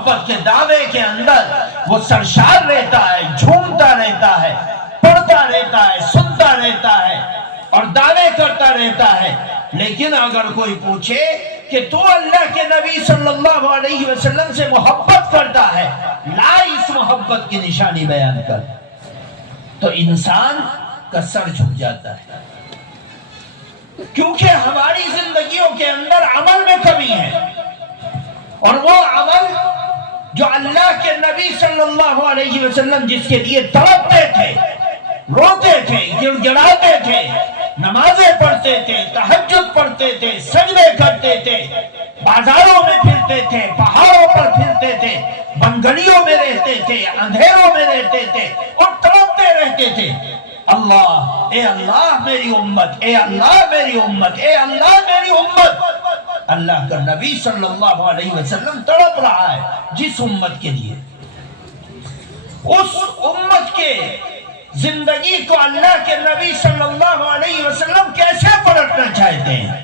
محبت کے دعوے کے اندر وہ سرشار رہتا ہے، جھومتا رہتا ہے، پڑھتا رہتا ہے، سنتا رہتا ہے اور دعوے کرتا رہتا ہے۔ لیکن اگر کوئی پوچھے کہ تو اللہ کے نبی صلی اللہ علیہ وسلم سے محبت کرتا ہے، لا اس محبت کی نشانی بیان کر، تو انسان کا سر جھک جاتا ہے، کیونکہ ہماری زندگیوں کے اندر عمل میں کمی ہے، اور وہ عمل جو اللہ کے نبی صلی اللہ علیہ وسلم جس کے لیے تڑپتے تھے، روتے تھے، گڑ گڑاتے تھے، نمازیں پڑھتے تھے، تہجد پڑھتے تھے، سجدے کرتے تھے، بازاروں میں پھرتے تھے، پہاڑوں پر پھرتے تھے، بنگلیوں میں رہتے تھے، اندھیروں میں رہتے تھے اور تڑپتے رہتے تھے، اللہ اے اللہ میری امت، اے اللہ میری امت، اے اللہ میری امت۔ اللہ کا نبی صلی اللہ علیہ وسلم تڑپ رہا ہے جس امت کے لیے، اس امت کے زندگی کو اللہ کے نبی صلی اللہ علیہ وسلم کیسے پلٹنا چاہتے ہیں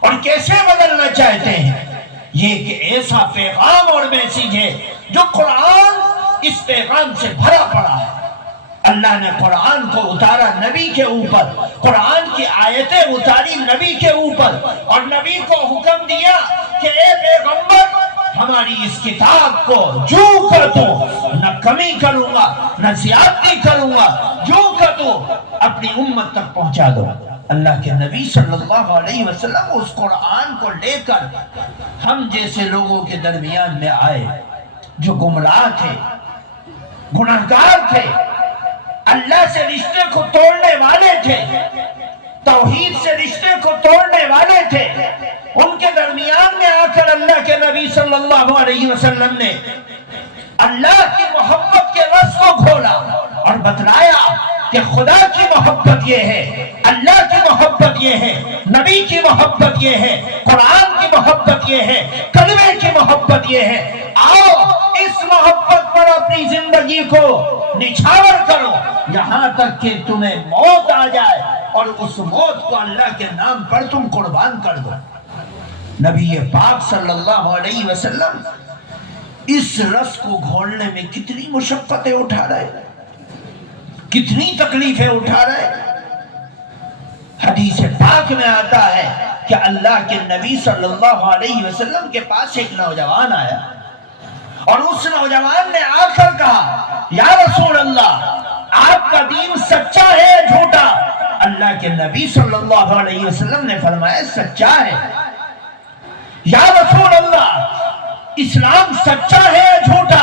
اور کیسے بدلنا چاہتے ہیں۔ یہ ایک ایسا پیغام اور میسیج ہے جو قرآن اس پیغام سے بھرا پڑا ہے۔ اللہ نے قرآن کو اتارا نبی کے اوپر، قرآن کی آیتیں اتاری نبی کے اوپر، اور نبی کو حکم دیا کہ اے پیغمبر ہماری اس کتاب کو جو کر دو، نہ کمی کروں گا نہ زیادتی کروں گا، جو کر دو اپنی امت تک پہنچا دو۔ اللہ کے نبی صلی اللہ علیہ وسلم اس قرآن کو لے کر ہم جیسے لوگوں کے درمیان میں آئے جو گمراہ تھے، گناہگار تھے، اللہ سے رشتے کو توڑنے والے تھے، توحید سے رشتے کو توڑنے والے تھے۔ ان کے درمیان میں آ کر اللہ کے نبی صلی اللہ علیہ وسلم نے اللہ کی محبت کے رس کو کھولا اور بتلایا کہ خدا کی محبت یہ ہے، اللہ کی محبت یہ ہے، نبی کی محبت یہ ہے، قرآن کی محبت یہ ہے، کلمے کی محبت یہ ہے۔ آؤ اس محبت پر اپنی زندگی کو نچھاور کرو یہاں تک کہ تمہیں موت آ جائے اور اس موت کو اللہ کے نام پر تم قربان کر دو۔ نبی پاک صلی اللہ علیہ وسلم اس رس کو گھولنے میں کتنی مشقتیں اٹھا رہے، کتنی تکلیفیں اٹھا رہے۔ حدیث پاک میں آتا ہے کہ اللہ کے نبی صلی اللہ علیہ وسلم کے پاس ایک نوجوان آیا اور اس نوجوان نے آ کر کہا یا رسول اللہ آپ کا دین سچا ہے جھوٹا؟ اللہ کے نبی صلی اللہ علیہ وسلم نے فرمایا سچا ہے۔ یا رسول اللہ اسلام سچا ہے جھوٹا؟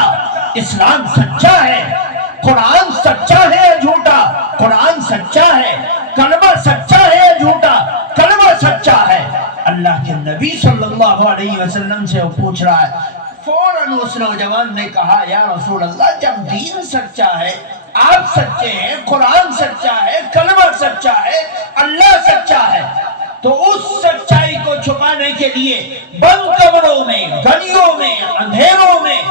اسلام سچا ہے۔ قرآن سچا ہے جھوٹا؟ قرآن سچا ہے۔ کلمہ سچا ہے جھوٹا؟ کلمہ سچا ہے۔ اللہ کے نبی صلی اللہ علیہ وسلم سے وہ پوچھ رہا ہے، فوراً اس نوجوان نے کہا یا رسول اللہ جب دین سچا ہے، آپ سچے ہیں، قرآن سچا ہے، کلمہ سچا ہے، اللہ سچا ہے، تو اس سچائی کو چھپانے کے لیے بند کمروں میں، گلیوں میں، اندھیروں میں،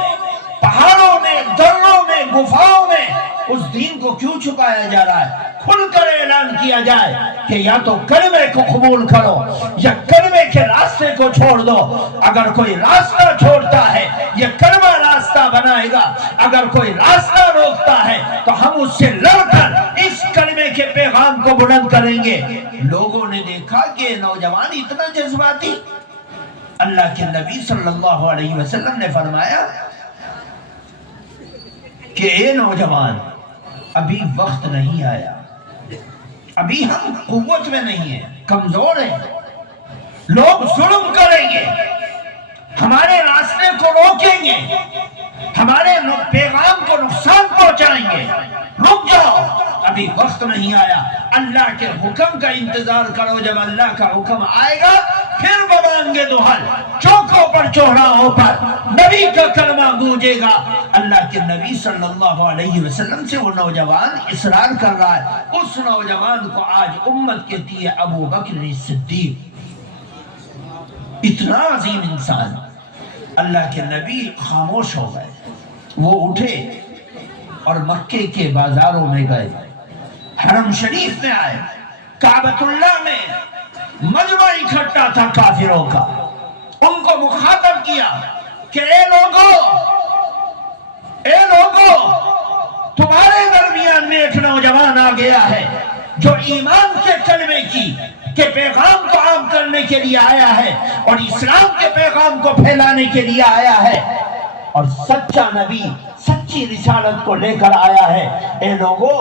پہاڑوں میں، دروں میں، گفاؤں میں اس دین کو کیوں چھپایا جا رہا ہے؟ کھل کر اعلان کیا جائے کہ یا تو کلمے کو قبول کرو یا کلمے کے راستے کو چھوڑ دو۔ اگر کوئی راستہ چھوڑتا ہے یہ کلمہ راستہ بنائے گا، اگر کوئی راستہ روکتا ہے تو ہم اس سے لڑ کر اس کلمے کے پیغام کو بلند کریں گے۔ لوگوں نے دیکھا کہ نوجوان اتنا جذباتی، اللہ کے نبی صلی اللہ علیہ وسلم نے فرمایا کہ اے نوجوان ابھی وقت نہیں آیا، ابھی ہم قوت میں نہیں ہیں، کمزور ہیں، لوگ ظلم کریں گے، ہمارے راستے کو روکیں گے، ہمارے پیغام کو نقصان پہنچائیں گے، رک جاؤ ابھی وقت نہیں آیا، اللہ کے حکم کا انتظار کرو، جب اللہ کا حکم آئے گا پھر ببانگ دہل چوکوں پر چوراہوں پر نبی کا کلمہ گونجے گا۔ اللہ کے نبی صلی اللہ علیہ وسلم سے وہ نوجوان اصرار کر رہا ہے، اس نوجوان کو آج امت کہتی ہے ابو بکر صدیق، اتنا عظیم انسان۔ اللہ کے نبی خاموش ہو گئے، وہ اٹھے اور مکے کے بازاروں میں گئے، حرم شریف میں آئے، کعبۃ اللہ میں مجمع اکھٹا تھا کافروں کا، ان کو مخاطب کیا کہ اے لوگوں گیا ہے، جو ایمان کے کلمے کی کہ پیغام کو عام کرنے کے لیے آیا ہے اور اسلام کے پیغام کو پھیلانے کے لیے آیا ہے، اور سچا نبی سچی رسالت کو لے کر آیا ہے۔ اے لوگوں،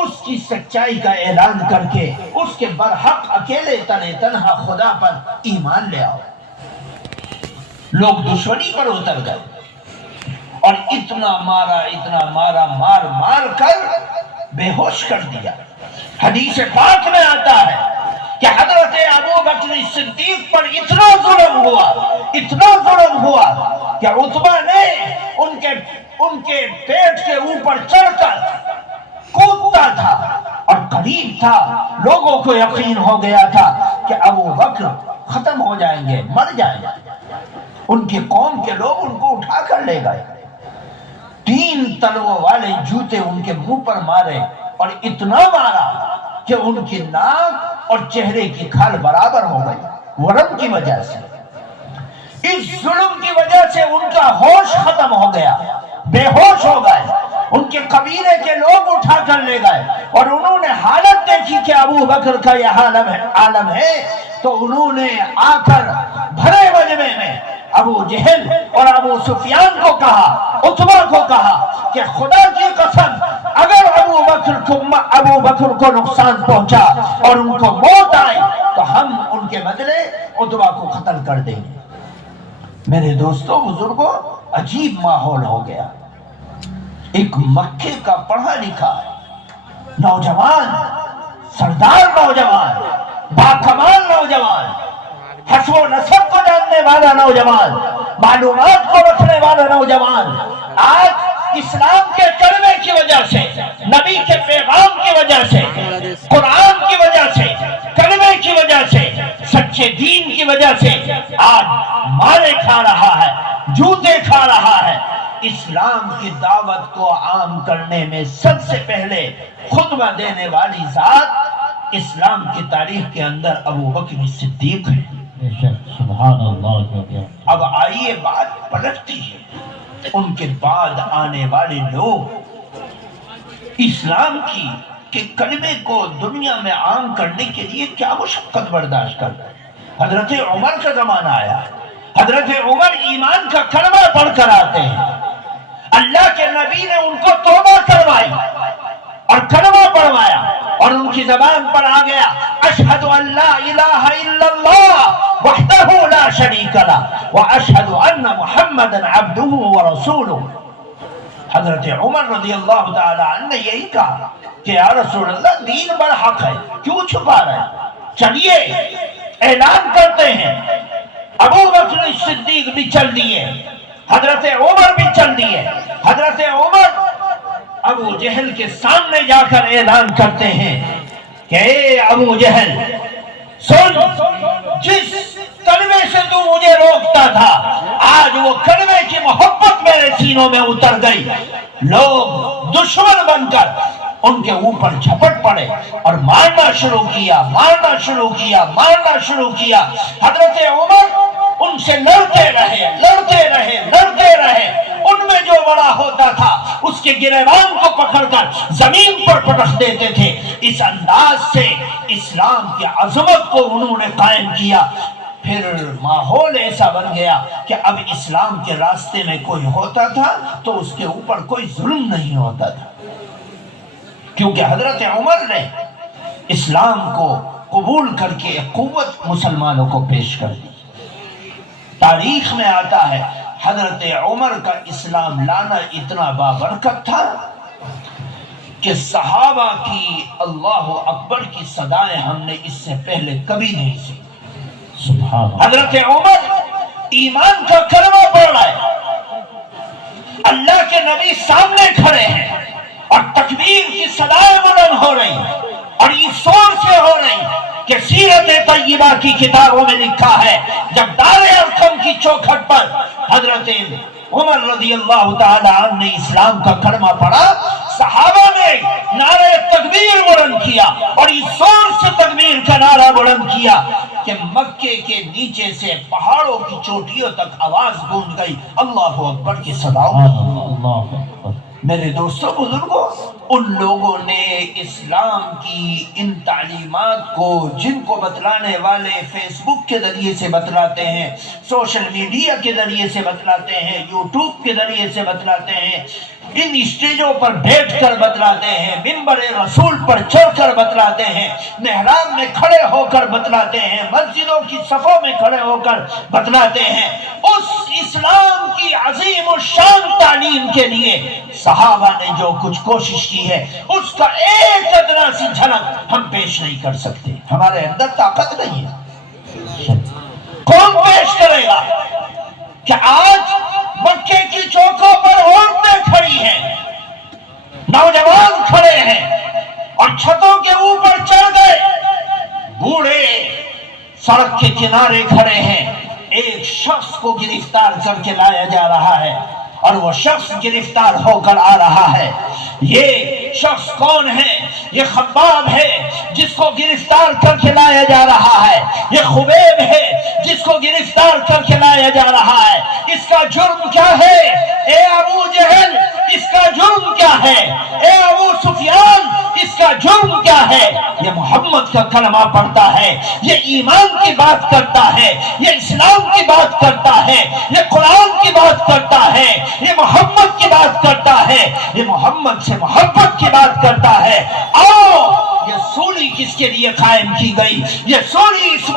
اس کی سچائی کا اعلان کر کے اس کے برحق اکیلے تنہا خدا پر ایمان لے آؤ۔ لوگ دشمنی پر اتر گئے اور اتنا مارا مار کر بے ہوش کر دیا۔ حدیث پاک میں آتا ہے کہ حضرت ابو بکر صدیق پر اتنا ظلم ہوا کہ عتبہ نے ان کے پیٹ کے اوپر چڑھ کر کودتا تھا، اور قریب تھا لوگوں کو یقین ہو گیا تھا کہ ابو بکر ختم ہو جائیں گے، مر جائیں گے۔ ان کی قوم کے لوگ ان کو اٹھا کر لے گئے، 3 تلووں والے جوتے ان کے منہ پر مارے، اور اتنا مارا کہ ان کی ناک اور چہرے کی کھال برابر ہو گئی ورم کی وجہ سے۔ اس ظلم کی وجہ سے ان کا ہوش ختم ہو گیا، بے ہوش ہو گئے۔ ان کے قبیلے کے لوگ اٹھا کر لے گئے، اور انہوں نے حالت دیکھی کہ ابو بکر کا یہ عالم ہے، تو انہوں نے آ کر بھرے مجمع میں ابو جہل اور ابو سفیان کو کہا، عتبہ کو کہا کہ خدا کی قسم اگر ابو بکر کو نقصان پہنچا اور ان کو موت آئی تو ہم ان کے بدلے عتبہ کو قتل کر دیں گے۔ میرے دوستوں بزرگوں، عجیب ماحول ہو گیا۔ ایک مکے کا پڑھا لکھا نوجوان، سردار نوجوان، باکمال نوجوان، حسب و نسب کو جاننے والا نوجوان، معلومات کو رکھنے والا نوجوان، آج اسلام کے کلمے کی وجہ سے، نبی کے پیغام کی وجہ سے، قرآن کی وجہ سے، کلمے کی وجہ سے، سچے دین کی وجہ سے آج مارے کھا رہا ہے، جوتے کھا رہا ہے۔ اسلام کی دعوت کو عام کرنے میں سب سے پہلے خطبہ دینے والی ذات اسلام کی تاریخ کے اندر ابو بکر صدیق ہے۔ سبحان اللہ۔ اب آئیے بات پلٹتی ہے، ان کے بعد آنے والے لوگ اسلام کی کہ کلمے کو دنیا میں عام کرنے کے لیے کیا مشقت برداشت کر رہے ہیں۔ حضرت عمر کا زمانہ آیا، حضرت عمر ایمان کا کلمہ پڑھ کر آتے ہیں، اللہ کے نبی نے ان کو توبہ کروائی اور کلمہ پڑھوایا، اور ان کی زبان پر آ گیا اشہد ان لا الہ الا اللہ وحدہ لا شریک لہ واشہد ان محمدا عبدہ ورسولہ۔ حضرت عمر رضی اللہ تعالی عنہ نے یہی کہا کہ یا رسول اللہ، دین برحق ہے، کیوں چھپا رہے ہیں؟ چلیے اعلان کرتے ہیں۔ ابو بکر صدیق بھی چل دیے، حضرت عمر بھی چل دیے۔ حضرت عمر ابو جہل کے سامنے جا کر اعلان کرتے ہیں کہ اے ابو جہل، سن، جس کلمے سے تو مجھے روکتا تھا، آج وہ کلمے کی محبت میرے سینوں میں اتر گئی۔ لوگ دشمن بن کر ان کے اوپر جھپٹ پڑے اور مارنا شروع کیا۔ حضرت عمر ان سے لڑتے رہے۔ ان میں جو بڑا ہوتا تھا اس کے گریبان کو پکڑ کر زمین پر پٹخ دیتے تھے۔ اس انداز سے اسلام کی عظمت کو انہوں نے قائم کیا۔ پھر ماحول ایسا بن گیا کہ اب اسلام کے راستے میں کوئی ہوتا تھا تو اس کے اوپر کوئی ظلم نہیں ہوتا تھا، کیونکہ حضرت عمر نے اسلام کو قبول کر کے ایک قوت مسلمانوں کو پیش کر دی۔ تاریخ میں آتا ہے حضرت عمر کا اسلام لانا اتنا بابرکت تھا کہ صحابہ کی اللہ اکبر کی صدائیں ہم نے اس سے پہلے کبھی نہیں سنی۔ حضرت عمر ایمان کا کلمہ پڑھ رہا ہے، اللہ کے نبی سامنے کھڑے ہیں اور تکبیر کی صدائیں بلند ہو رہی ہیں، اور اس زور سے ہو رہی کہ سیرت طیبہ کی کتابوں میں لکھا ہے جب دار ارقم کی چوکھٹ پر حضرت عمر رضی اللہ تعالی عنہ نے اسلام کا کلمہ پڑھا، صحابہ نے نعرہ تکبیر بلند کیا، اور اس زور سے تکبیر کا نعرہ بلند کیا کہ مکے کے نیچے سے پہاڑوں کی چوٹیوں تک آواز گونج گئی اللہ اکبر کی صداؤں۔ میرے دوستوں بزرگوں، ان لوگوں نے اسلام کی ان تعلیمات کو، جن کو بتلانے والے فیس بک کے ذریعے سے بتلاتے ہیں، سوشل میڈیا کے ذریعے سے بتلاتے ہیں، یوٹیوب کے ذریعے سے بتلاتے ہیں، ان اسٹیجوں پر بیٹھ کر بتلاتے ہیں، منبر رسول پر چڑھ کر بتلاتے ہیں، محراب میں کھڑے ہو کر بتلاتے ہیں، مسجدوں کی صفوں میں کھڑے ہو کر بتلاتے ہیں، اس اسلام کی عظیم الشان تعلیم کے لیے صحابہ نے جو کچھ کوشش کی ہے، اس کا ایک ادنا سی جھلک ہم پیش نہیں کر سکتے، ہمارے اندر طاقت نہیں ہے۔ کون پیش کرے گا کہ آج مکے کی چوکوں پر عورتیں کھڑی ہیں، نوجوان کھڑے ہیں اور چھتوں کے اوپر چڑھ گئے، بوڑھے سڑک کے کنارے کھڑے ہیں، ایک شخص کو گرفتار کر کے لایا جا رہا ہے اور وہ شخص گرفتار ہو کر آ رہا ہے۔ یہ شخص کون ہے؟ یہ خباب ہے جس کو گرفتار کر کے لایا جا رہا ہے، یہ خبیب ہے جس کو گرفتار کر کے لایا جا رہا ہے۔ اس کا جرم کیا ہے؟ اے ابو جہل، اس کا جرم کیا ہے؟ اے ابو سفیان، اس کا جرم کیا ہے؟ یہ محمد کا کلمہ پڑھتا ہے، یہ ایمان کی بات کرتا ہے، یہ اسلام کی بات کرتا ہے، یہ قرآن کی بات کرتا ہے، یہ محمد کی بات کرتا ہے، یہ محمد سے محبت کی بات کرتا ہے۔ آؤ، یہ سولی کس کے لیے قائم کی گئی؟ یہ سولی اس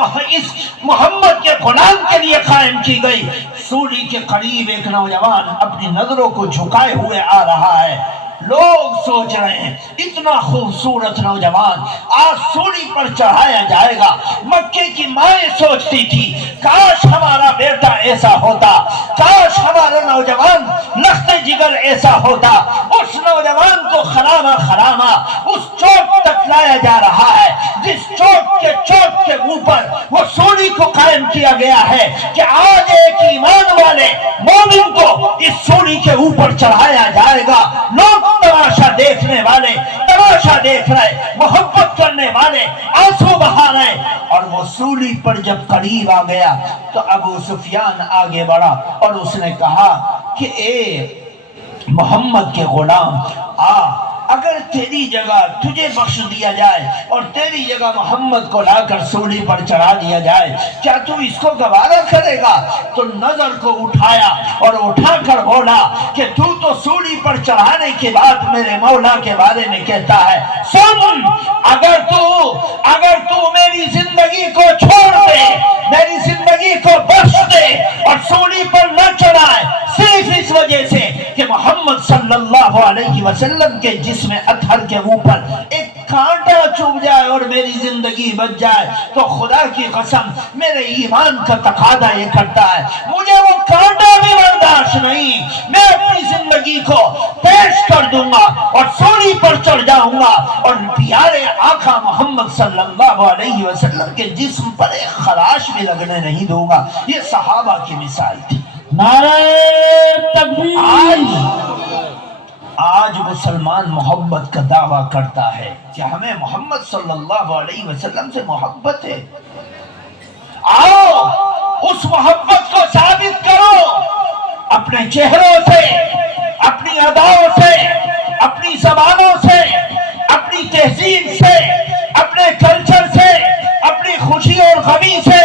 محمد کے غلام کے لیے قائم کی گئی۔ سولی کے قریب ایک نوجوان اپنی نظروں کو جھکائے ہوئے آ رہا ہے۔ لوگ سوچ رہے ہیں اتنا خوبصورت نوجوان آج سولی پر چڑھایا جائے گا۔ مکے کی مائیں سوچتی تھی کاش ہمارا بیٹا ایسا ہوتا، کاش ہمارا نوجوان لخت جگر ایسا ہوتا۔ اس نوجوان کو خرامہ خرامہ اس چوک تک لایا جا رہا ہے جس چوک کے اوپر وہ سولی کو قائم کیا گیا ہے کہ آج ایک ایمان والے مومن کو اس سولی کے اوپر چڑھایا جائے گا۔ لوگ تماشا دیکھنے والے تماشا دیکھ رہے، محبت کرنے والے آنسو بہا رہے، اور وہ سولی پر جب قریب آ گیا تو ابو سفیان آگے بڑھا اور اس نے کہا کہ اے محمد کے غلام، اگر تیری جگہ تجھے بخش دیا جائے اور تیری جگہ محمد کو لا کر سولی پر چڑھا دیا جائے، کیا تو اس کو گوارا کرے گا؟ تو نظر کو اٹھایا اور اٹھا کر بولا کہ تو سولی پر چڑھانے کے بعد میرے مولا کے بارے میں کہتا ہے، سن، اگر تو میری زندگی کو چھوڑ دے، میری زندگی کو بخش دے اور سولی پر نہ چڑھائے، صرف اس وجہ سے کہ محمد صلی اللہ علیہ وسلم کے جسم اطہر کے اوپر ایک کانٹا چوب جائے اور میری زندگی بچ جائے، تو خدا کی قسم میرے ایمان کا تقاضا یہ کرتا ہے مجھے وہ کانٹا بھی برداشت نہیں، میں اپنی زندگی کو پیش کر دوں گا اور سولی پر چڑھ جاؤں گا اور پیارے آقا محمد صلی اللہ علیہ وسلم کے جسم پر ایک خراش بھی لگنے نہیں دوں گا۔ یہ صحابہ کی مثال تھی۔ نعرہ تکبیر۔ آج مسلمان محبت کا دعویٰ کرتا ہے کہ ہمیں محمد صلی اللہ علیہ وسلم سے محبت ہے۔ آؤ اس محبت کو ثابت کرو اپنے چہروں سے، اپنی اداؤں سے، اپنی زبانوں سے، اپنی تہذیب سے، اپنے کلچر سے، اپنی خوشی اور غمی سے۔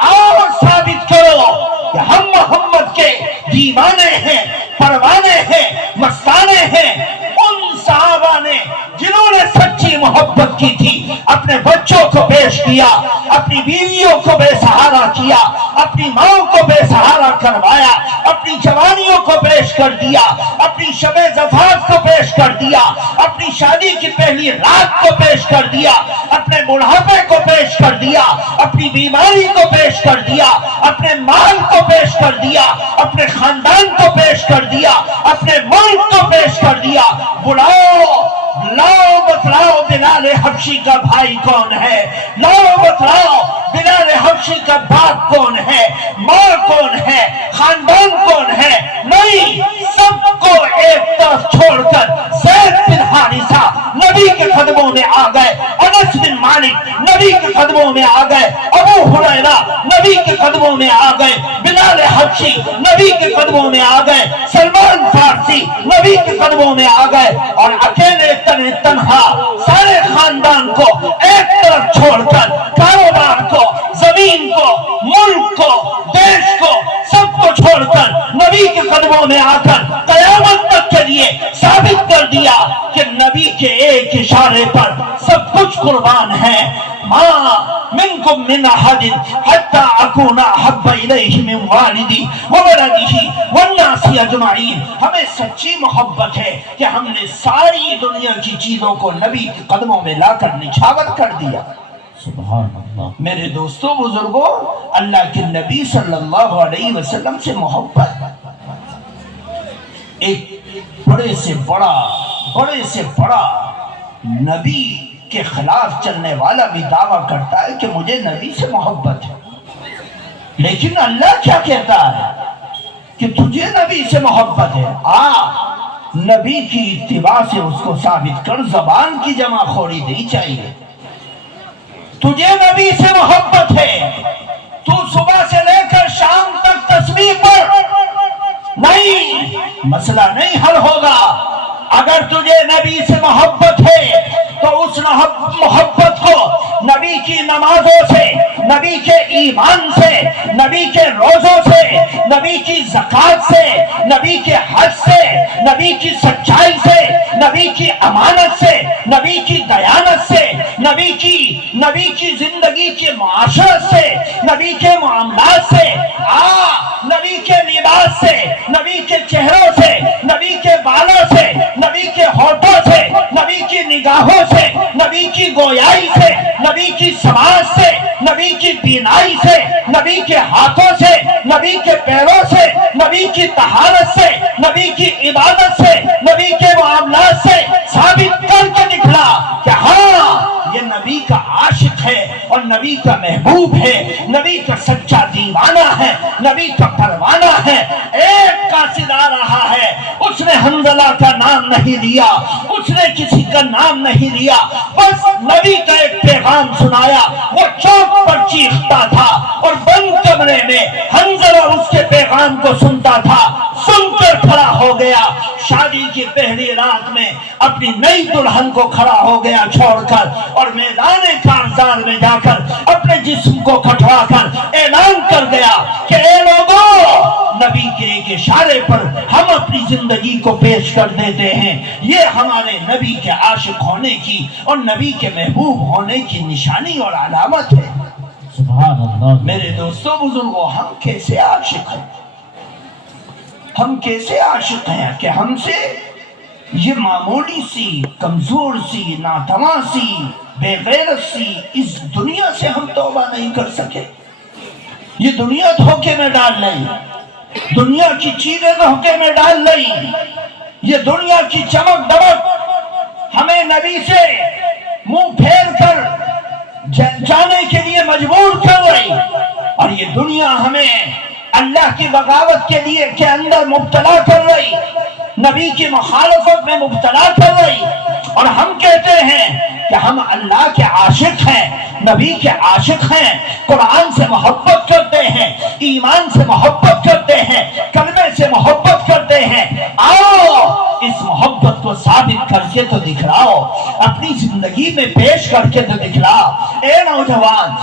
آؤ ثابت کرو کہ ہم محمد کے دیوانے ہیں، پروانے ہیں، مستانے ہیں۔ ان صحابہ نے جنہوں نے سچی محبت کی تھی، اپنے بچوں کو پیش کیا، اپنی بیویوں کو بے سہارا کیا، اپنی ماں کو بے سہارا کروایا، اپنی جوانیوں کو پیش کر دیا، اپنی شب زفاف کو پیش کر دیا، اپنی شادی کی پہلی رات کو پیش کر دیا، اپنے بڑھاپے کو پیش کر دیا، اپنی بیماری کو پیش کر دیا، اپنے مال کو پیش کر دیا، اپنے خاندان کو پیش کر دیا، اپنے ملک کو پیش کر دیا۔ لاؤ بتلاؤ بلال حبشی کا بھائی کون ہے؟ لاؤ بتلاؤ بلال حبشی کا باپ کون ہے؟ ماں کون ہے؟ خاندان کون ہے؟ نہیں، سب کو ایک طرف چھوڑ کر زید بن حارثہ نبی کے قدموں میں آ گئے، انس بن مالک نبی کے قدموں میں آ گئے، ابو ہریرہ نبی کے قدموں میں آ گئے، بلال حبشی نبی کے قدموں میں آ گئے، سلمان فارسی نبی کے قدموں میں آ گئے، اور اکیلے قدموں میں آ کر قیامت تک کے لیے ثابت کر دیا کہ نبی کے ایک اشارے پر سب کچھ قربان ہے. ما منکم من احد حتی اکون احب الیہ من والدی وولدہ والناس اجمعین. ہمیں سچی محبت ہے کہ ہم نے ساری دنیا کی چیزوں کو نبی کے قدموں میں لا کر نچھاور کر دیا. سبحان اللہ. میرے دوستوں بزرگوں، اللہ کے نبی صلی اللہ علیہ وسلم سے محبت ایک بڑے سے بڑا نبی کے خلاف چلنے والا بھی دعویٰ کرتا ہے کہ مجھے نبی سے محبت ہے، لیکن اللہ کیا کہتا ہے کہ تجھے نبی سے محبت ہے. نبی کی اتباع سے اس کو ثابت کر. زبان کی جمع خوری نہیں چاہیے. تجھے نبی سے محبت ہے، تو صبح سے لے کر شام تک تسبیح پڑھ، نہیں، مسئلہ نہیں حل ہوگا. اگر تجھے نبی سے محبت ہے تو اس محبت کو نبی کی نمازوں سے، نبی کے ایمان سے، نبی کے روزوں سے، نبی کی زکوٰۃ سے، نبی کے حج سے، نبی کی سچائی سے، نبی کی امانت سے، نبی کی دیانت سے، نبی کی زندگی کے معاشرت سے، نبی کے معاملات سے، نبی کے لباس سے، نبی کے چہروں سے، نبی کے بالوں سے، نبی کے ہونٹوں سے، نبی کی نگاہوں سے، نبی کی گویائی سے، نبی کی سماعت سے، نبی کی بینائی سے، نبی کے ہاتھوں سے، نبی کے پیروں سے، نبی کی طہارت سے، نبی کی عبادت سے، نبی کے معاملات سے ثابت کر کے دکھلا کہ ہاں یہ نبی کا عاشق ہے اور نبی کا محبوب ہے، نبی کا سچا دیوانہ ہے، نبی کا پروانہ ہے. ایک قاصد آ رہا ہے، اس نے حنظلہ کا نام نہیں لیا، اس نے کسی کا نام نہیں لیا، بس نبی کا ایک پیغام سنایا. وہ چوک پر چیختا تھا اور بند کمرے میں حنظلہ اس کے پیغام کو سنتا تھا. سن کر کھڑا ہو گیا. شادی کی پہلی رات میں اپنی نئی دلہن کو کھڑا ہو گیا چھوڑ کر، اور میدان کارزار میں جا کر اپنے جسم کو کٹوا کر اعلان کر گیا کہ اے لوگوں، نبی کے ایک اشارے پر ہم اپنی زندگی کو پیش کر دیتے ہیں. یہ ہمارے نبی کے عاشق ہونے کی اور نبی کے محبوب ہونے کی نشانی اور علامت ہے. سبحان اللہ. میرے دوستوں بزرگوں، ہم کیسے عاشق ہیں؟ ہم کیسے عاشق ہیں کہ ہم سے یہ معمولی سی، کمزور سی، ناتواں سی، بے غیرت سی اس دنیا سے ہم توبہ نہیں کر سکے. یہ دنیا دھوکے میں ڈال لی، دنیا کی چیزیں دھوکے میں ڈال لی، یہ دنیا کی چمک دمک ہمیں نبی سے منہ پھیر کر جانے کے لیے مجبور کر رہی، اور یہ دنیا ہمیں اللہ کی بغاوت کے لیے کے اندر مبتلا کر رہی، نبی کی مخالفت میں مبتلا کر رہی. اور ہم کہتے ہیں کہ ہم اللہ کے عاشق ہیں، نبی کے عاشق ہیں، قرآن سے محبت کرتے ہیں، ایمان سے محبت کرتے ہیں، کلمے سے محبت کرتے ہیں. آؤ اس محبت کو ثابت کر کے تو دکھلاؤ، اپنی زندگی میں پیش کر کے تو دکھلاؤ. اے نوجوان،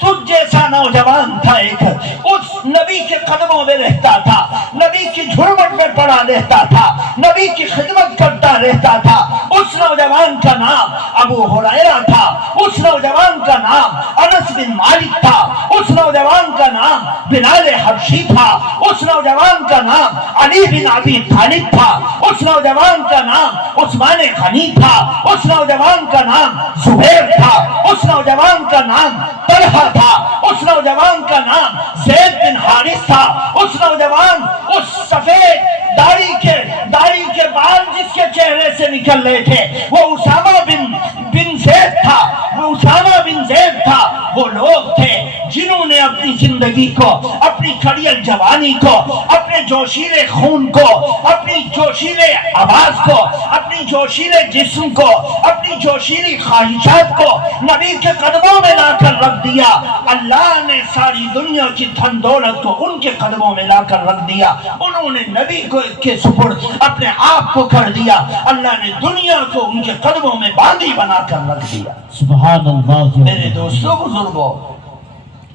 تجھ جیسا نوجوان تھا ایک، اس نبی کے قدموں میں رہتا تھا، نبی کی جھرمٹ میں پڑا رہتا تھا، نبی کی خدمت کرتا رہتا تھا. اس نوجوان کا نام ابو ہریرہ تھا، اس نوجوان کا نام انس بن مالک تھا، اس نوجوان کا نام بلال حبشی تھا، اس نوجوان کا نام علی بن ابی طالب تھا، اس نوجوان کا نام عثمان غنی تھا، اس نوجوان کا نام زبیر تھا، اس نوجوان کا نام طلحہ تھا، اس نوجوان کا نام زید بن حارث تھا، اس نوجوان اس سفید داڑھی کے بال جس کے چہرے سے نکل رہے تھے وہ اسامہ بن زید تھا، وہ اسامہ بن زید تھا. وہ لوگ تھے جنہوں نے اپنی زندگی کو، اپنی کڑیل جوانی کو، اپنے جوشیلے خون کو، اپنی جوشیلے آواز کو، اپنی جوشیلے جسم کو، اپنی جوشیلی خواہشات کو نبی کے قدموں میں لا کر رکھ دیا. اللہ نے ساری دنیا کی دھن دولت کو ان کے قدموں میں لا کر رکھ دیا. انہوں نے نبی کو کے سپرد اپنے آپ کو کر دیا. اللہ نے دنیا کو ان کے قدموں میں باندھی بنا کر رکھ دیا. سبحان اللہ. میرے دوستوں بزرگوں،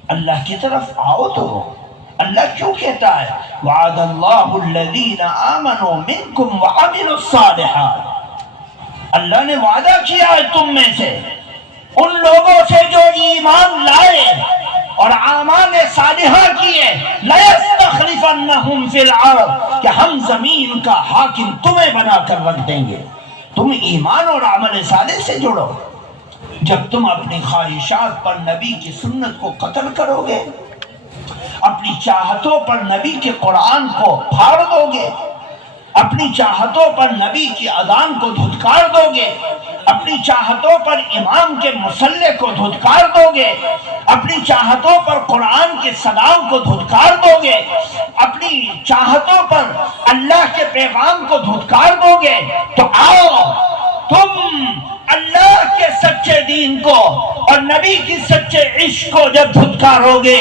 اللہ کی طرف آؤ تو اللہ کیوں کہتا ہے وعد اللہ الذین آمنوا منکم وعملوا الصالحات، اللہ نے وعدہ کیا ہے تم میں سے ان لوگوں سے جو ایمان لائے اور اعمال صالحہ کیے، لَيَسْتَخْلِفَنَّهُمْ فِي الْأَرْضِ، کہ ہم زمین کا حاکم تمہیں بنا کر رکھ دیں گے۔ تم ایمان اور عمل صالح سے جڑو۔ جب تم اپنی خواہشات پر نبی کی سنت کو قتل کرو گے، اپنی چاہتوں پر نبی کے قرآن کو پھاڑ دو گے، اپنی چاہتوں پر نبی کی اذان کو دھتکار دو گے، اپنی چاہتوں پر امام کے مصلی کو دھتکار دو گے، اپنی چاہتوں پر قرآن کے صداؤں کو دھتکار دو گے، اپنی چاہتوں پر اللہ کے پیغام کو دھتکار دو گے، تو آؤ تم اللہ کے سچے دین کو اور نبی کی سچے عشق کو جب دھتکارو گے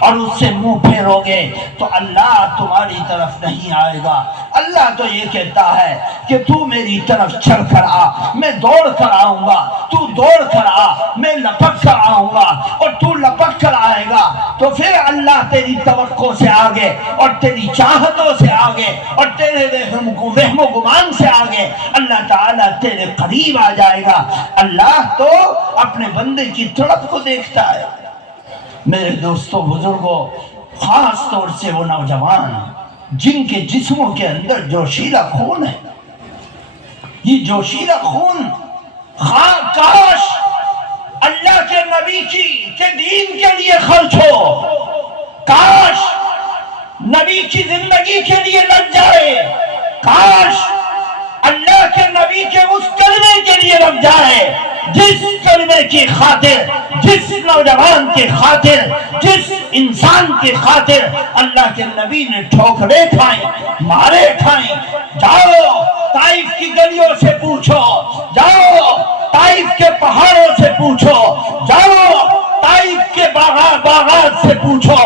اور اس سے منہ پھیرو گے تو اللہ تمہاری طرف نہیں آئے گا۔ اللہ تو یہ کہتا ہے کہ تو میری طرف چل کر آ، میں دوڑ کر آؤں گا، تو دوڑ کر آ، میں لپک کر آؤں گا، اور تو لپک کر آئے گا تو پھر اللہ تیری توقع سے آگے اور تیری چاہتوں سے آگے اور تیرے وہم و گمان سے آگے اللہ تعالیٰ تیرے قریب آ جائے گا۔ اللہ تو اپنے بندے کی طرف کو دیکھتا ہے۔ میرے دوستو بزرگوں، خاص طور سے وہ نوجوان جن کے جسموں کے اندر جوشیلا خون ہے، یہ جوشیلا خون کاش اللہ کے نبی کے دین کے لیے خرچ ہو، کاش نبی کی زندگی کے لیے لگ جائے، کاش اللہ کے نبی کے اس کلمے کے لیے لگ جائے جس کلمے کی خاطر، جس نوجوان کی خاطر، جس انسان کی خاطر اللہ کے نبی نے ٹھوکریں کھائیں، مارے کھائیں۔ جاؤ طائف کی گلیوں سے پوچھو، جاؤ طائف کے پہاڑوں سے پوچھو، جاؤ طائف کے باغات سے پوچھو،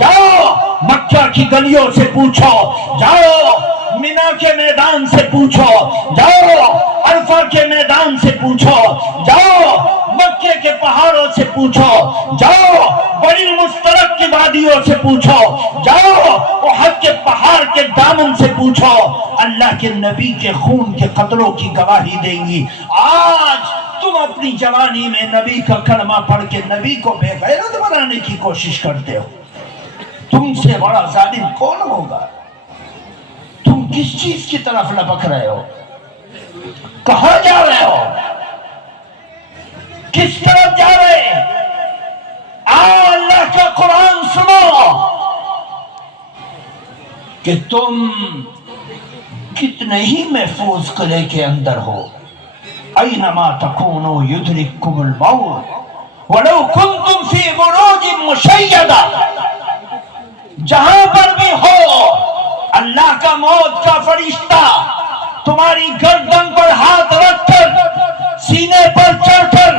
جاؤ مکہ کی گلیوں سے پوچھو، جاؤ مینا کے میدان سے پوچھو، جاؤ عرفہ کے میدان سے پوچھو، جاؤ مکے کے پہاڑوں سے پوچھو، جاؤ بڑی مشترک کی وادیوں سے پوچھو، جاؤ احد کے پہاڑ کے دامن سے پوچھو، اللہ کے نبی کے خون کے قطروں کی گواہی دیں گی۔ آج تم اپنی جوانی میں نبی کا کلمہ پڑھ کے نبی کو بے غیرت بنانے کی کوشش کرتے ہو۔ تم سے بڑا ظالم کون ہوگا؟ تم کس چیز کی طرف لپک رہے ہو؟ کہاں جا رہے ہو؟ کس طرف جا رہے؟ اللہ کا قرآن سنو کہ تم کتنے ہی محفوظ قلعے کے اندر ہو۔ اینما تکونوا یدرککم الموت ولو کنتم فی بروج مشیدہ، جہاں پر بھی ہو اللہ کا موت کا فرشتہ تمہاری گردن پر ہاتھ رکھ کر، سینے پر چڑھ کر،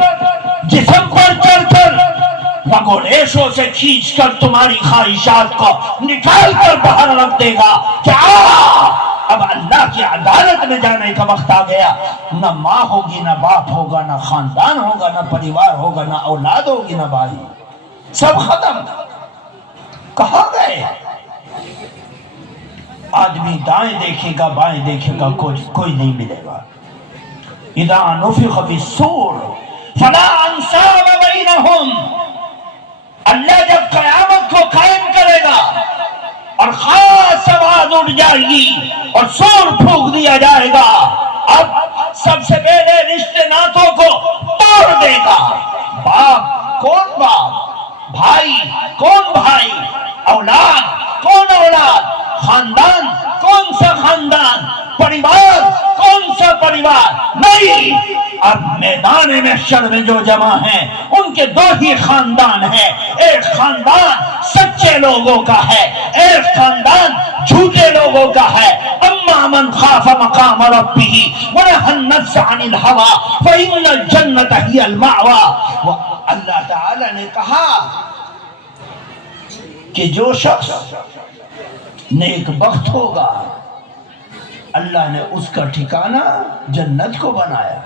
جسم پر چڑھ کر، رگو ریشوں سے کھینچ کر تمہاری خواہشات کو نکال کر باہر رکھ دے گا کہ اب اللہ کی عدالت میں جانے کا وقت آ گیا۔ نہ ماں ہوگی، نہ باپ ہوگا، نہ خاندان ہوگا، نہ پریوار ہوگا، نہ اولاد ہوگی، نہ بھائی، سب ختم۔ کہاں گئے؟ آدمی دائیں دیکھے گا، بائیں دیکھے گا، کوئی نہیں ملے گا۔ اذا نفخ فی الصور فلا انصاب بینہم، اللہ جب قیامت کو قائم کرے گا اور خاص آواز اٹھ جائے گی اور سور پھونک دیا جائے گا، اب سب سے پہلے رشتے ناتوں کو توڑ دے گا۔ باپ کون باپ، بھائی کون بھائی، اولاد کون اولاد، خاندان کون سا خاندان، پریوار کون سا پریوار، نہیں۔ اب میدان محشر میں جو جمع ہیں ان کے دو ہی خاندان ہیں، ایک خاندان سچے لوگوں کا ہے، ایک خاندان جھوٹے لوگوں کا ہے۔ اما من خاف مقام ربہ ونہى النفس عن الہوى فإن الجنۃ ہی المأوى۔ اللہ تعالی نے کہا کہ جو شخص نیک بخت ہوگا اللہ نے اس کا ٹھکانہ جنت کو بنایا،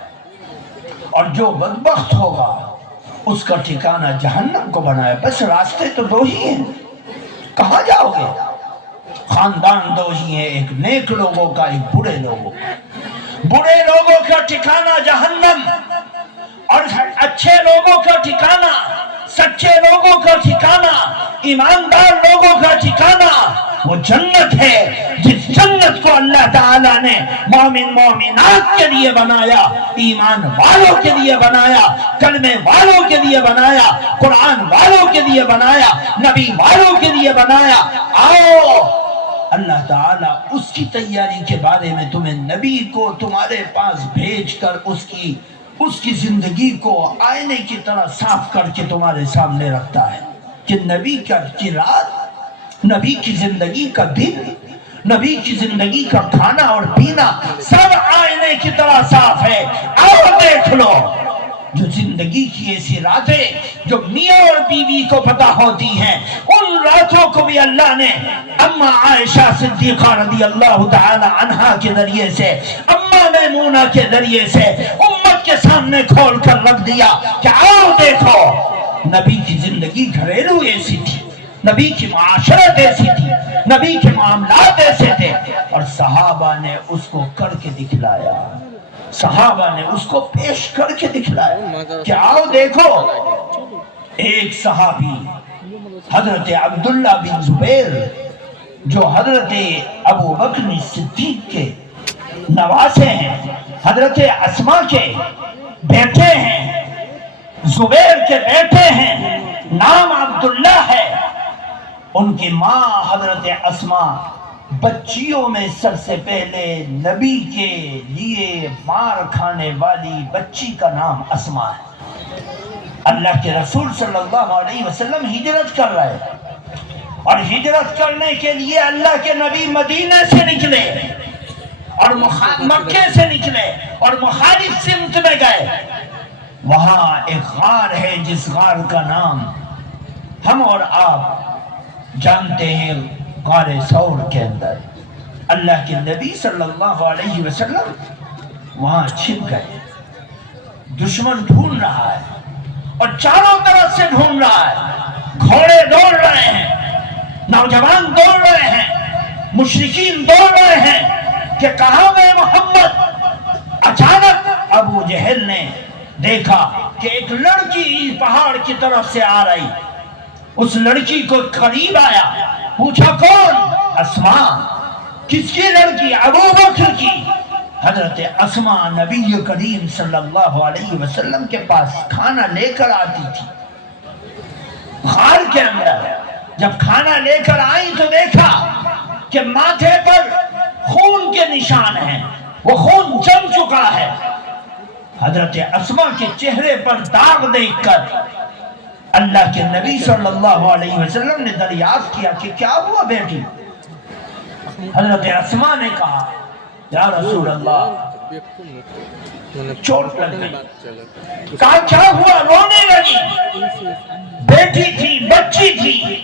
اور جو بدبخت ہوگا اس کا ٹھکانہ جہنم کو بنایا۔ بس راستے تو دو ہی ہیں، کہاں جاؤ گے؟ خاندان دو ہی ہیں، ایک نیک لوگوں کا، ایک برے لوگوں کا۔ برے لوگوں کا ٹھکانہ جہنم، اور اچھے لوگوں کا ٹھکانہ، سچے لوگوں کا ٹھکانہ، ایماندار لوگوں کا ٹھکانہ وہ جنت ہے، جس جنت کو اللہ تعالیٰ نے مومن مومنات کے لیے بنایا، ایمان والوں کے لیے بنایا، کلمے والوں کے لیے بنایا، قرآن والوں کے لیے بنایا، نبی والوں کے لیے بنایا۔ آؤ اللہ تعالیٰ اس کی تیاری کے بارے میں تمہیں نبی کو تمہارے پاس بھیج کر اس کی زندگی کو آئینے کی طرح صاف کر کے تمہارے سامنے رکھتا ہے کہ نبی کی رات، نبی کی زندگی کا دن، نبی کی زندگی کا کھانا اور پینا سب آئینے کی طرح صاف ہے۔ آؤ دیکھ لو۔ جو زندگی کی ایسی راتیں جو میاں اور بیوی کو پتہ ہوتی ہیں، ان راتوں کو بھی اللہ نے اما عائشہ صدیقہ رضی اللہ تعالی عنہا کے ذریعے سے، اما میمونہ کے ذریعے سے امت کے سامنے کھول کر رکھ دیا کہ آؤ دیکھو نبی کی زندگی گھریلو ایسی تھی، نبی کی معاشرت ایسی تھی، نبی کے معاملات ایسے تھے، اور صحابہ نے اس کو کر کے دکھلایا، صحابہ نے اس کو پیش کر کے دکھلایا کہ آؤ دیکھو۔ ایک صحابی حضرت عبداللہ بن زبیر جو حضرت ابو بکر صدیق کے نواسے ہیں، حضرت اسماء کے بیٹے ہیں، زبیر کے بیٹے ہیں، نام عبداللہ ہے۔ ان کی ماں حضرت اسماء بچیوں میں سب سے پہلے نبی کے لیے مار کھانے والی بچی کا نام اسماء ہے۔ اللہ کے رسول صلی اللہ علیہ وسلم ہجرت کر رہے، اور ہجرت کرنے کے لیے اللہ کے نبی مدینہ سے نکلے اور مکے سے نکلے اور مخالف سمت میں گئے۔ وہاں ایک غار ہے جس غار کا نام ہم اور آپ جانتے ہیں، غار ثور کے اندر اللہ کے نبی صلی اللہ علیہ وسلم وہاں چھپ گئے۔ دشمن ڈھونڈ رہا ہے اور چاروں طرف سے ڈھونڈ رہا ہے، گھوڑے دوڑ رہے ہیں، نوجوان دوڑ رہے ہیں، مشرکین دوڑ رہے ہیں کہ کہاں گئے محمد۔ اچانک ابو جہل نے دیکھا کہ ایک لڑکی پہاڑ کی طرف سے آ رہی، اس لڑکی کو قریب آیا، پوچھا کون؟ اسماء۔ کس کی لڑکی؟ ابو بکر کی۔ حضرت اسماء نبی کریم صلی اللہ علیہ وسلم کے پاس کھانا لے کر آتی تھی غار کے اندر۔ جب کھانا لے کر آئی تو دیکھا کہ ماتھے پر خون کے نشان ہیں، وہ خون جم چکا ہے۔ حضرت اسماء کے چہرے پر داغ دیکھ کر اللہ کے نبی صلی اللہ علیہ وسلم نے دریافت کیا کہ کیا ہوا بیٹی؟ حضرت اسماء نے کہا یا رسول اللہ چوٹ لگ گئی۔ کہا کیا ہوا؟ رونے لگی، بیٹی تھی، بچی تھی۔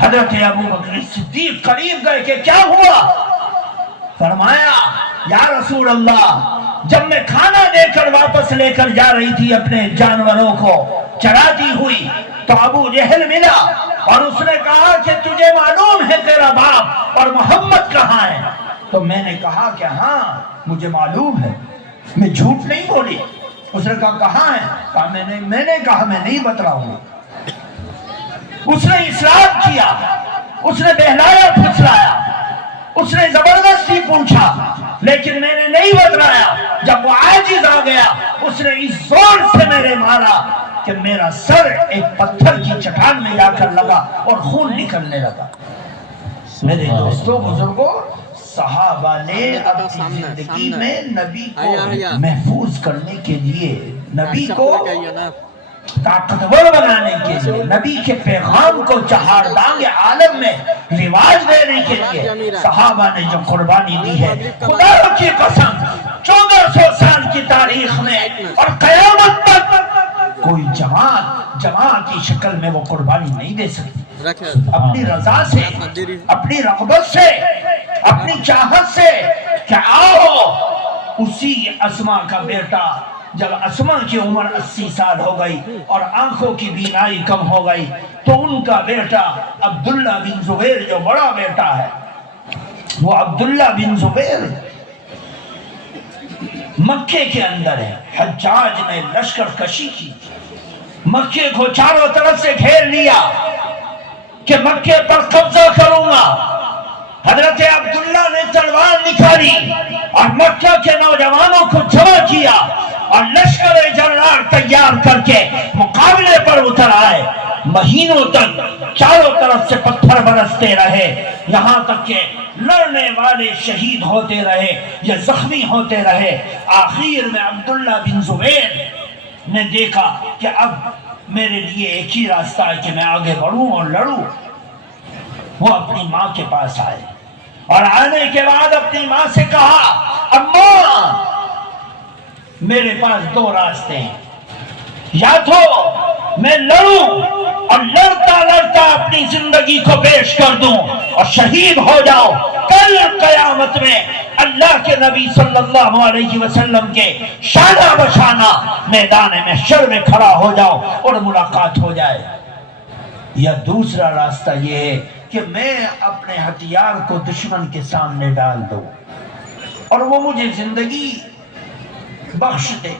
حضرت ابو بکر صدیق قریب گئے کہ کیا ہوا؟ فرمایا یا رسول اللہ جب میں کھانا دے کر واپس لے کر جا رہی تھی اپنے جانوروں کو چراتی ہوئی تو ابو جہل ملا اور اس نے کہا کہ تجھے معلوم ہے تیرا باپ اور محمد کہاں ہے؟ تو میں نے کہا کہ ہاں مجھے معلوم ہے، میں جھوٹ نہیں بولی۔ اس نے کہا کہاں ہے؟ کہا میں نے کہا میں نہیں بتلاؤں گا۔ اس نے اصرار کیا، اس نے بہلایا پھسلایا، اس نے زبردستی پوچھا، لیکن میں نے نہیں بتلایا۔ جب وہ عاجز آ گیا اس نے اس زور سے میرے مارا کہ میرا سر ایک پتھر کی چٹان میں جا کر لگا اور خون نکلنے لگا۔ میرے دوستوں بزرگوں، صحابہ نے اپنی زندگی میں نبی کو محفوظ کرنے کے لیے، نبی کو طاقتور بنانے کے لیے، نبی کے پیغام کو چہاردانگ عالم میں رواج دینے کے لیے صحابہ نے جو قربانی دی ہے، خدا کی قسم 1400 سال کی تاریخ میں اور قیامت تک کوئی جماعت کی شکل میں وہ قربانی نہیں دے سکتی۔ اپنی رضا سے، اپنی رغبت سے، اپنی چاہت سے کہ آؤ اسی اسماء کا بیٹا جب اسما کی عمر 80 سال ہو گئی اور آنکھوں کی بینائی کم ہو گئی تو ان کا بیٹا عبداللہ بن زبیر جو بڑا بیٹا ہے وہ عبداللہ بن زبیر مکے کے اندر ہے. حجاج نے لشکر کشی کی، مکے کو چاروں طرف سے گھیر لیا کہ مکے پر قبضہ کروں گا. حضرت عبداللہ نے تلوار نکالی اور مکہ کے نوجوانوں کو جمع کیا اور لشکر جرار تیار کر کے مقابلے پر اتر آئے. مہینوں تک چاروں طرف سے پتھر برستے رہے، یہاں تک کہ لڑنے والے شہید ہوتے رہے یا زخمی ہوتے رہے. آخر میں عبداللہ بن زبیر نے دیکھا کہ اب میرے لیے ایک ہی راستہ ہے کہ میں آگے بڑھوں اور لڑوں. وہ اپنی ماں کے پاس آئے اور آنے کے بعد اپنی ماں سے کہا اماں میرے پاس دو راستے ہیں، یا تو میں لڑوں اور لڑتا لڑتا اپنی زندگی کو پیش کر دوں اور شہید ہو جاؤں، کل قیامت میں اللہ کے نبی صلی اللہ علیہ وسلم کے شانہ بشانہ میدان محشر میں کھڑا ہو جاؤ اور ملاقات ہو جائے. یا دوسرا راستہ یہ ہے کہ میں اپنے ہتھیار کو دشمن کے سامنے ڈال دوں اور وہ مجھے زندگی بخش دے،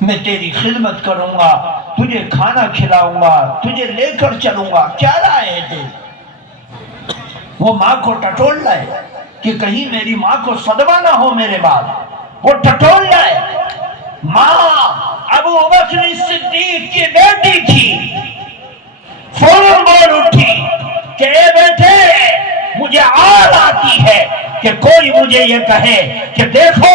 میں تیری خدمت کروں گا، تجھے کھانا کھلاؤں گا، تجھے لے کر چلوں گا. کیا رائے ہے تیری؟ وہ ماں کو ٹٹول لائے کہ کہیں میری ماں کو صدمہ نہ ہو میرے بعد. وہ ٹٹول لائے. ماں ابو بکر صدیق کی بیٹی تھی، فوراً بول اٹھی کہ اے بیٹے مجھے آل آتی ہے کہ کوئی مجھے یہ کہے کہ دیکھو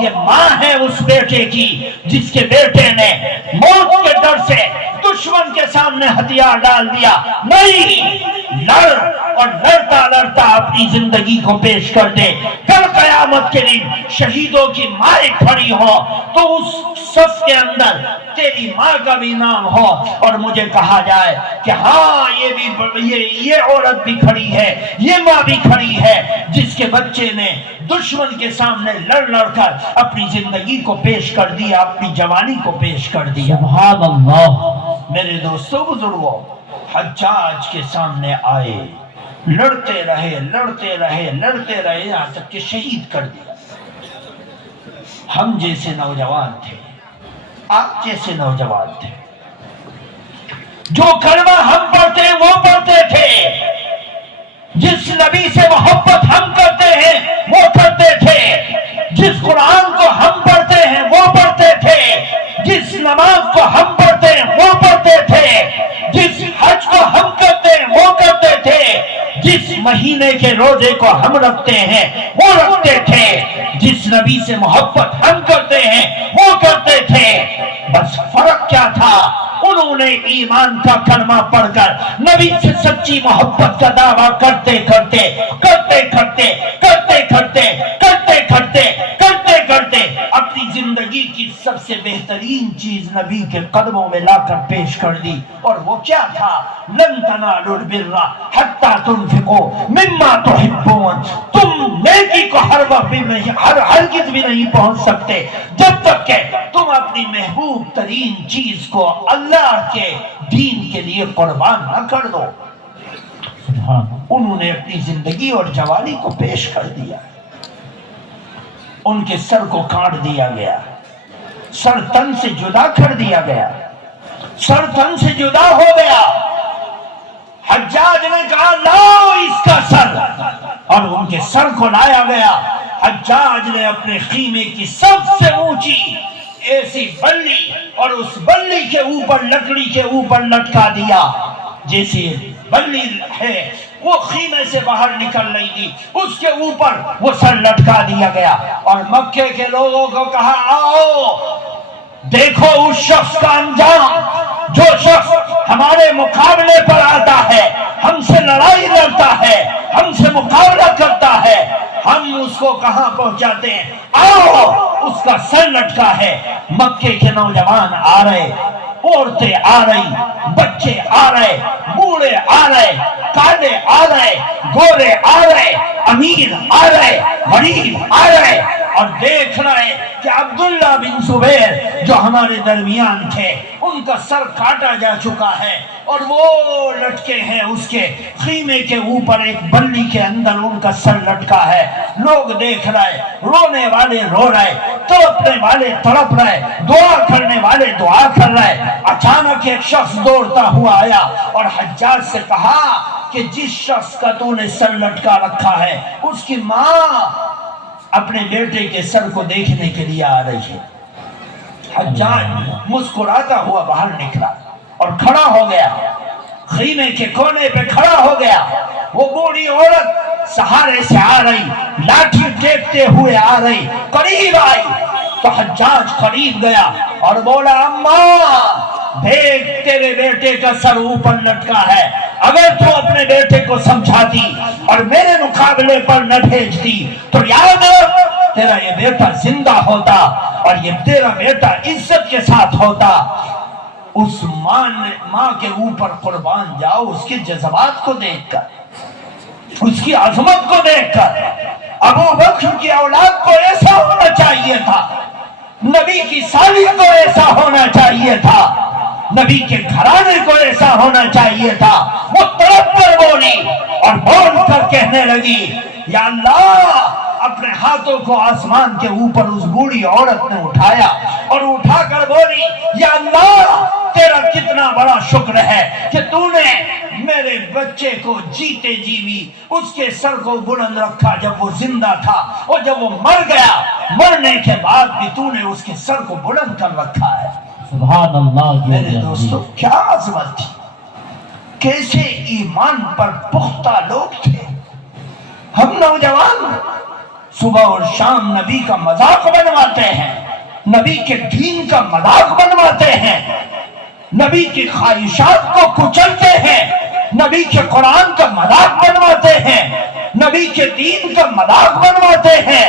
یہ ماں ہے اس بیٹے کی جس کے بیٹے نے موت کے ڈر سے دشمن کے سامنے ہتھیار ڈال دیا. نہیں، لڑ اور لڑتا لڑتا اپنی زندگی کو پیش کر دے. کل قیامت کے دن شہیدوں کی مائیں کھڑی ہو تو اس صف کے اندر تیری ماں کا بھی نام ہو اور مجھے کہا جائے کہ ہاں یہ عورت بھی کھڑی ہے، یہ ماں بھی کھڑی ہے جس کے بچے نے دشمن کے سامنے لڑ لڑ کر اپنی زندگی کو پیش کر دیا، اپنی جوانی کو پیش کر دیا. سبحان اللہ. میرے دوستوں بزرگوں، حجاج کے سامنے آئے، لڑتے رہے لڑتے رہے لڑتے رہے یہاں تک کہ شہید کر دیا. ہم جیسے نوجوان تھے، آپ جیسے نوجوان تھے، جو کلمہ ہم پڑھتے ہیں وہ پڑھتے تھے، جس نبی سے محبت ہم کرتے ہیں وہ کرتے تھے، جس قرآن کو ہم پڑھتے ہیں وہ پڑھتے تھے، جس نماز کو ہم پڑھتے ہیں وہ پڑھتے تھے، جس حج کو ہم کرتے ہیں وہ کرتے تھے، جس مہینے کے روزے کو ہم رکھتے ہیں وہ رکھتے تھے، جس نبی سے محبت ہم کرتے ہیں وہ کرتے تھے. بس فرق کیا تھا؟ انہوں نے ایمان کا کلمہ پڑھ کر نبی سے سچی محبت کا دعویٰ کرتے کرتے کرتے کرتے کرتے کرتے کرتے کرتے کرتے کرتے اپنی زندگی کی سب سے بہترین چیز نبی کے قدموں میں لا کر پیش کر دی. اور وہ کیا تھا؟ لن تنالوا البر حتی تنفقوا مما تحبون. تم نیکی کو ہر وقت بھی نہیں، ہرگز بھی نہیں پہنچ سکتے جب تک کہ تم اپنی محبوب ترین چیز کو اللہ کے دین کے لیے قربان نہ کر دو. انہوں نے اپنی زندگی اور جوانی کو پیش کر دیا. ان کے سر کو کاٹ دیا گیا، سر تن سے جدا کر دیا گیا، سر تن سے جدا ہو گیا. حجاج نے کہا لاؤ اس کا سر، اور ان کے سر کو لایا گیا. حجاج نے اپنے خیمے کی سب سے اونچی ایسی بلی اور اس بلی کے اوپر لکڑی کے اوپر لٹکا دیا. جیسے بلی ہے وہ خیمے سے باہر نکل رہی تھی، اس کے اوپر وہ سر لٹکا دیا گیا. اور مکے کے لوگوں کو کہا آؤ دیکھو اس شخص کا انجام، جو شخص ہمارے مقابلے پر آتا ہے، ہم سے لڑائی لڑتا ہے، ہم سے مقابلہ کرتا ہے، ہم اس کو کہاں پہنچاتے ہیں؟ آؤ اس کا سر لٹکا ہے. مکے کے نوجوان آ رہے، عورتیں آ رہی، بچے آ رہے، بوڑھے آ رہے، کالے آ رہے، گورے آ رہے، امیر آ رہے، غریب آ رہے، اور دیکھ رہے کہ عبداللہ بن زبیر جو ہمارے درمیان تھے ان کا سر کاٹا جا چکا ہے اور وہ لٹکے ہیں اس کے خیمے کے اوپر، ایک بلی کے اندر ان کا سر لٹکا ہے۔ لوگ دیکھ رہے، رونے والے رو رہے، تڑپنے والے تڑپ رہے، دعا کرنے والے دعا کر رہے۔ اچانک ایک شخص دوڑتا ہوا آیا اور حجاج سے کہا کہ جس شخص کا تو نے سر لٹکا رکھا ہے اس کی ماں اپنے بیٹے کے سر کو دیکھنے کے لیے آ رہی ہے۔ حجاج مسکراتا ہوا باہر نکلا اور کھڑا ہو گیا، خیمے کے کونے پہ کھڑا ہو گیا۔ وہ بوڑھی عورت سہارے سے آ رہی، لاٹھی ٹیکتے ہوئے آ رہی، قریب آئی تو حجاج قریب گیا اور بولا اماں دیکھ تیرے بیٹے کا سر اوپر لٹکا ہے، اگر تو اپنے بیٹے کو سمجھاتی اور میرے مقابلے پر نہ بھیجتی تو یاد تیرا یہ بیٹا زندہ ہوتا اور یہ تیرا بیٹا عزت کے ساتھ ہوتا۔ اس ماں کے اوپر قربان جاؤ اس کے جذبات کو دیکھ کر، اس کی عظمت کو دیکھ کر۔ ابو بکر کی اولاد کو ایسا ہونا چاہیے تھا، نبی کی سالی کو ایسا ہونا چاہیے تھا، نبی کے گھرانے کو ایسا ہونا چاہیے تھا۔ وہ تڑپ کر بولی اور بول کر کہنے لگی یا اللہ، اپنے ہاتھوں کو آسمان کے اوپر اس بوڑھی عورت نے اٹھایا اور اٹھا کر بولی یا اللہ تیرا کتنا بڑا شکر ہے کہ تو نے میرے بچے کو جیتے جی بھی اس کے سر کو بلند رکھا جب وہ زندہ تھا، اور جب وہ مر گیا مرنے کے بعد بھی تو نے اس کے سر کو بلند کر رکھا ہے۔ سبحان اللہ۔ میرے دوستو کیا عظمت تھی، کیسے ایمان پر پختہ لوگ تھے۔ ہم نوجوان صبح اور شام نبی کا مذاق بنواتے ہیں، نبی کے دین کا مذاق بنواتے ہیں، نبی کی خواہشات کو کچلتے ہیں، نبی کے قرآن کا مذاق بنواتے ہیں، نبی کے دین کا مذاق بنواتے ہیں،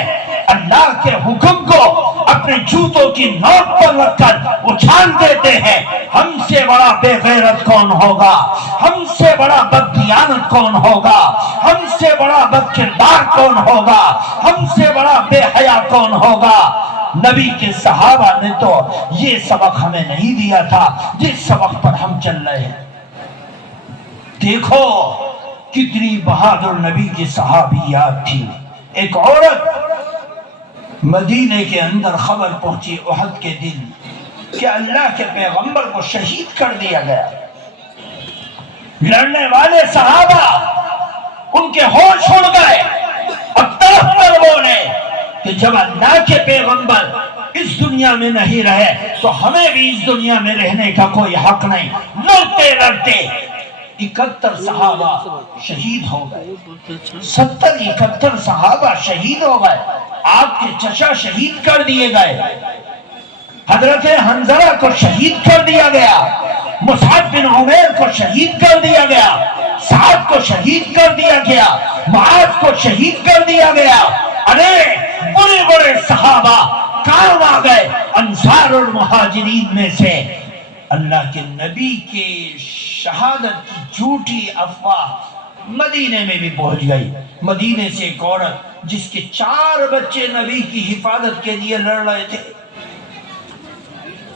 اللہ کے حکم کو اپنے جوتوں کی نوک پر رکھ کر اچھال دیتے ہیں۔ ہم سے بڑا بے غیرت کون ہوگا، ہم سے بڑا بددیانت کون ہوگا، ہم سے بڑا بد کردار کون ہوگا، ہم سے بڑا بے حیا کون ہوگا۔ نبی کے صحابہ نے تو یہ سبق ہمیں نہیں دیا تھا جس سبق پر ہم چل رہے ہیں۔ دیکھو کتنی بہادر نبی کی صحابیات تھی۔ ایک عورت مدینے کے اندر خبر پہنچی احد کے دن کہ اللہ کے پیغمبر کو شہید کر دیا گیا۔ لڑنے والے صحابہ ان کے ہوش اڑ گئے اور تڑپ کر بولے کہ جب اللہ کے پیغمبر اس دنیا میں نہیں رہے تو ہمیں بھی اس دنیا میں رہنے کا کوئی حق نہیں۔ لڑتے لڑتے 71 صحابہ شہید ہو گئے، 71 صحابہ شہید ہو گئے۔ آپ کے چچا شہید کر دیے گئے، حضرت حنظلہ کو شہید کر دیا گیا، مصعب بن عمیر کو شہید کر دیا گیا، سعد کو شہید کر دیا گیا، معاذ کو شہید کر دیا گیا۔ ارے بڑے بڑے صحابہ کام آ گئے۔ انصار اور مہاجرین میں سے اللہ کے نبی کے شہادت کی جھوٹی افواہ مدینے میں بھی پہنچ گئی۔ مدینے سے ایک عورت جس کے 4 بچے نبی کی حفاظت کے لیے لڑ رہے تھے،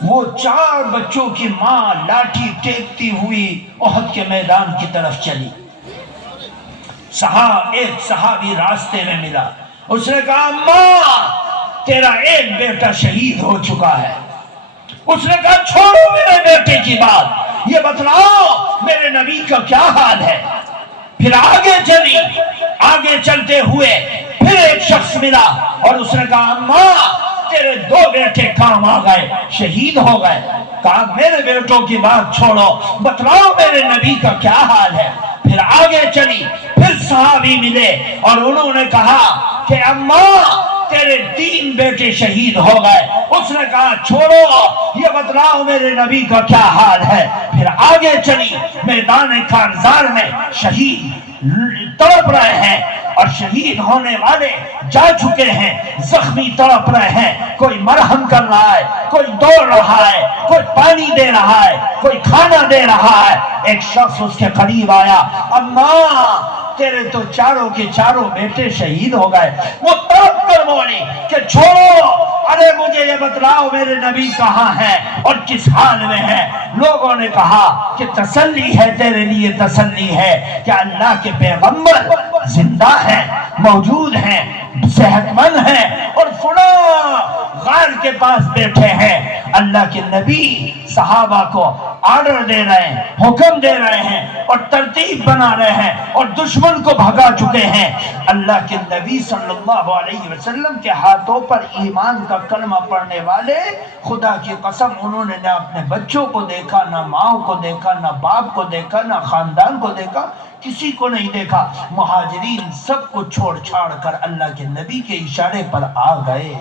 وہ 4 بچوں کی ماں لاٹھی ٹیکتی ہوئی احد کے میدان کی طرف چلی۔ ایک صحابی راستے میں ملا، اس نے کہا ماں تیرا ایک بیٹا شہید ہو چکا ہے۔ اس نے کہا چھوڑو میرے بیٹے کی بات، یہ بتلاؤ میرے نبی کا کیا حال ہے۔ پھر آگے چلی، آگے چلتے ہوئے پھر ایک شخص ملا اور اس نے کہا ماں تیرے 2 بیٹے کام آ گئے، شہید ہو گئے۔ کہا میرے بیٹوں کی بات چھوڑو، بتلاؤ میرے نبی کا کیا حال ہے۔ پھر آگے چلی، پھر صحابی ملے اور انہوں نے کہا کہ اماں تیرے 3 بیٹے شہید ہو گئے۔ اس نے کہا چھوڑو، یہ بتلاؤ میرے نبی کا کیا حال ہے۔ پھر آگے چلی، میدان کارزار میں شہید تڑپ رہے ہیں اور شہید ہونے والے جا چکے ہیں، زخمی تڑپ رہے ہیں، کوئی مرہم کر رہا ہے، کوئی دوڑ رہا ہے، کوئی پانی دے رہا ہے، کوئی کھانا دے رہا ہے۔ ایک شخص اس کے قریب آیا، اماں تیرے تو 4 کے 4 بیٹے شہید ہو گئے۔ وہ تڑپ کر بولی کہ چھوڑو، ارے مجھے یہ بتلاؤ میرے نبی کہاں ہے اور کس حال میں ہے؟ لوگوں نے کہا کہ تسلی ہے تیرے لیے، تسلی ہے کہ اللہ کے پیغمبر زندہ ہیں، موجود ہیں، صحت مند ہیں اور فلاں غار کے پاس بیٹھے ہیں۔ اللہ کے نبی صحابہ کو آرڈر دے رہے ہیں، حکم دے رہے ہیں اور ترتیب بنا رہے ہیں اور دشمن کو بھگا چکے ہیں۔ اللہ کے نبی صلی اللہ علیہ وسلم کے ہاتھوں پر ایمان کا کلمہ پڑھنے والے، خدا کی قسم انہوں نے نہ اپنے بچوں کو دیکھا، نہ ماں کو دیکھا، نہ باپ کو دیکھا، نہ خاندان کو دیکھا، کسی کو نہیں دیکھا۔ مہاجرین سب کو چھوڑ چھاڑ کر اللہ کے نبی کے اشارے پر آ گئے۔